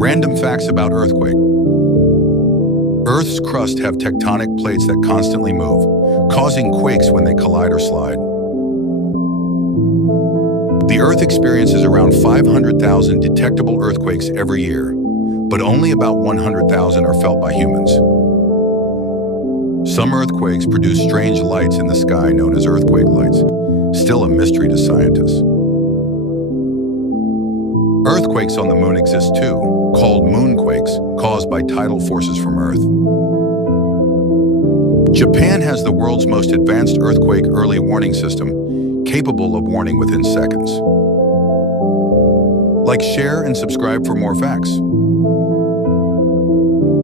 Random facts about earthquake. Earth's crust have tectonic plates that constantly move, causing quakes when they collide or slide. The Earth experiences around 500,000 detectable earthquakes every year, but only about 100,000 are felt by humans. Some earthquakes produce strange lights in the sky known as earthquake lights, still a mystery to scientists. Earthquakes on the moon exist too, called moonquakes, caused by tidal forces from Earth. Japan has the world's most advanced earthquake early warning system, capable of warning within seconds. Like, share, and subscribe for more facts.